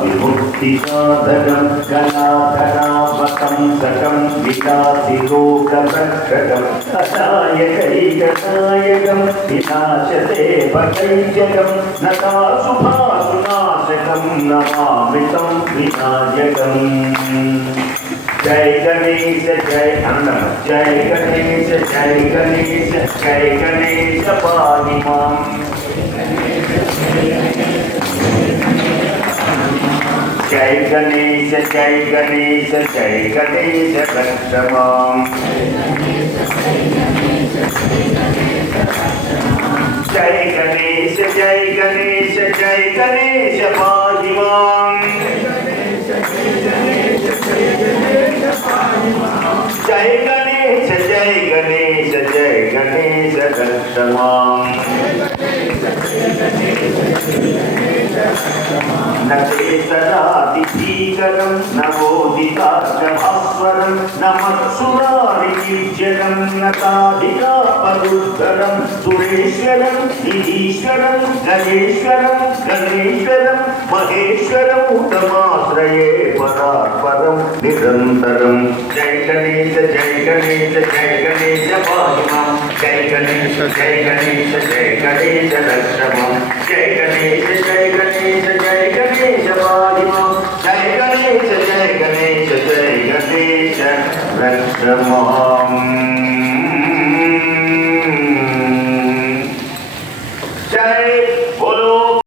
विमुक्तिसाधकं कलाधरावतं सकं विकासिलोकसङ्कटम् अनायकैकनायकं विनाशते भटैजकं नताशुभासुनाशकं नमामृतं विनायकम् जय गणेश जय अन्नम जय गणेश जय गणेश जय गणेश पाहि मां जय गणेश जय गणेश जय गणेश रक्ष मां जय गणेश जय गणेश जय गणेश पाहि मां जय गणेश जय गणेश जय गणेश रक्ष मां न केसरादिभीकरं न मोदितार्कभास्वरं न मत्सुरारिकीर्जनं न ताधिकापरुद्धरं सुरेश्वरं निधीश्वरं गणेश्वरं गणेश्वरं महेश्वरं तमाश्रये परात्परं निरन्तरं जय गणेश जय गणेश जय गणेश पाहि मां जय गणेश जय गणेश जय गणेश रक्ष मां जय गणेश जय गणेश जय गणेश पाहि मां जय गणेश जय गणेश जय गणेश रक्ष मां